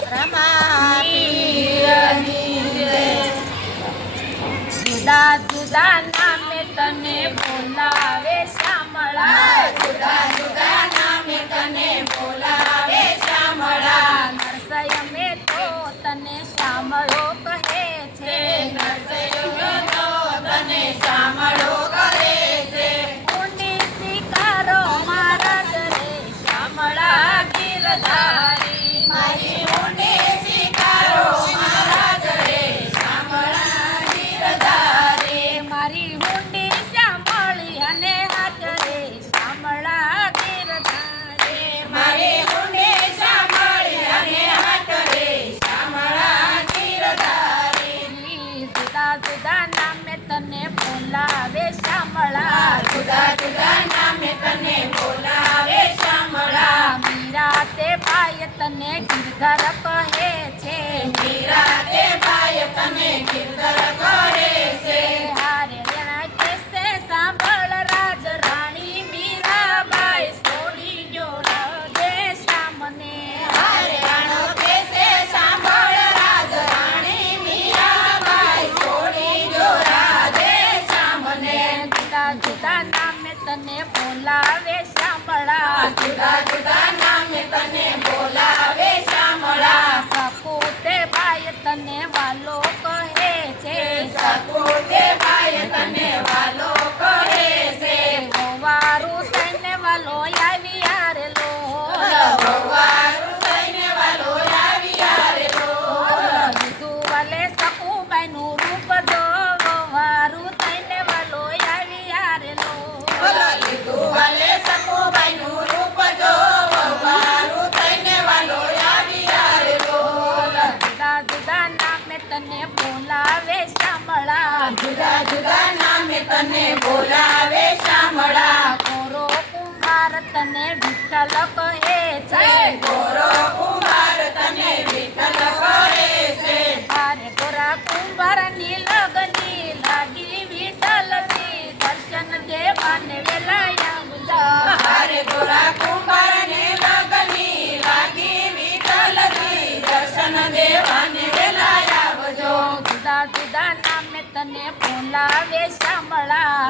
જુદા மதியுண்டே ગીરધર કહે છે મીરા તે ભાઈ તને ગીરધર કરે છે. હારે જણા કેસે સાંભળ રાજ રાણી મીરાબાઈ છોડી જો દે શ્યામને હારે રાણો કેસે સાંભળ રાજ રાણી મીરાબાઈ છોડી જો રાધે સામને. જુદા જુદા નામે તને બોલાવે શ્યામળા જુદા જુદા જુદા જુદા નામે તને બોલાવે શામળા. કોરો કુમાર તને વિઠ્ઠલ કહે છે. ગોરો કુમાર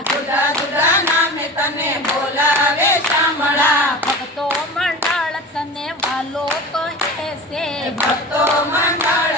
જુદા જુદા નામે તને બોલાવે શામળા. ભક્તો મંડળ તને વાલો કહે છે. ભક્તો મંડળ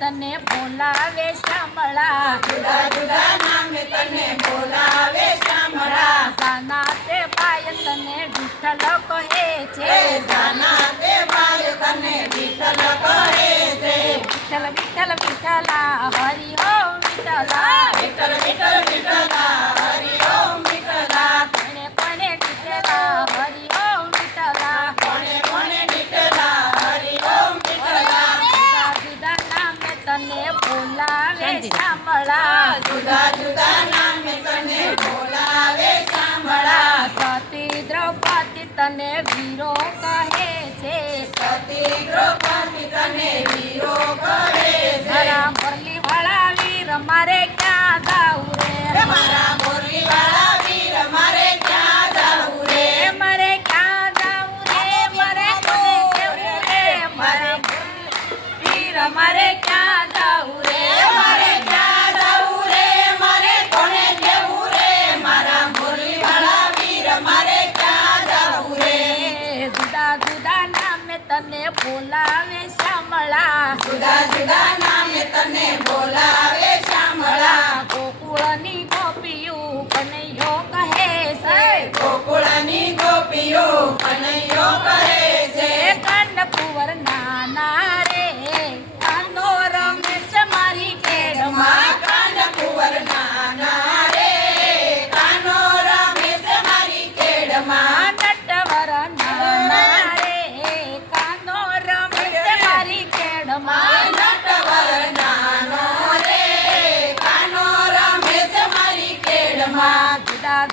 તને બોલાવે શ્યામળા જુદા જુદા નામે તને બોલાવે શામળા સાના તે પાય તને વિઠ્ઠલ કહે છે તને વિઠ્ઠલ કરે છે વિઠ્ઠલ વિઠ્ઠલ વિઠ્ઠલા હરિ ઓમ વિઠ્ઠલા વિઠ્ઠલ વિઠ્ઠલ મારે ક્યાં જાવું રે? મારા મોરલી વાળા વીર મારે ક્યાં જાવું રે? મારે ક્યાં જાવું રે? મારે કોને કેવું રે? મારા વીર મારે ક્યાં જાવું રે? મારે ક્યાં જાવું રે? મારે કોને કેવું રે? મારા મોરલી વાળા વીર મારે ક્યાં જાવું રે? જુદા જુદા નામે તને બોલાવે શામળા. જુદા જુદા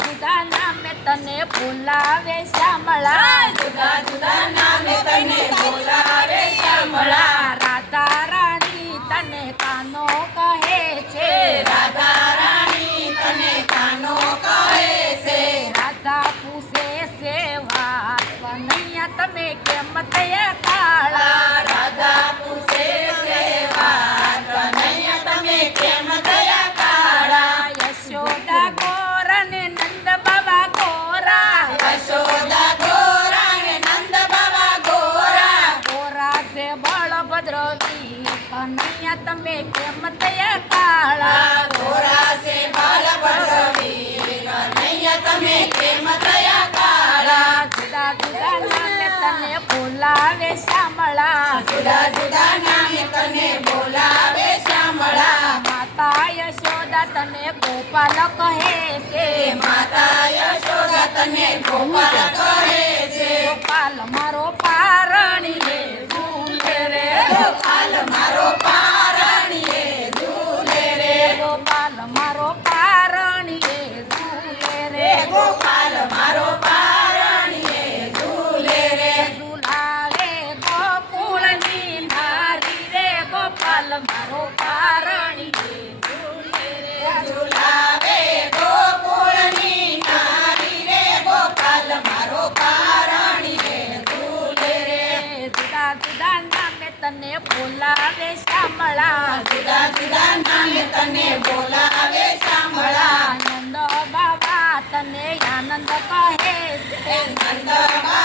જુદા નામે તને બોલાવે શ્યામળા. જુદા જુદા નામે તને બોલાવે શ્યામળા. રાધા રાણી તને કાનો કહે છે. રાધા રાણી તને કાનો કહે છે. રાધા પૂછે સેવા કનૈયા તમે કેમ તૈયાર તને બોલાવે શામળા. જુદા જુદા નામે તને બોલાવે શામળા. માતા યશોદા તને ગોપાલ કહે છે. માતા યશોદા તને ગોપાલ તને બોલાવે સાંભળા. નંદ બાબા તને આનંદ કહે. નંદ બાબા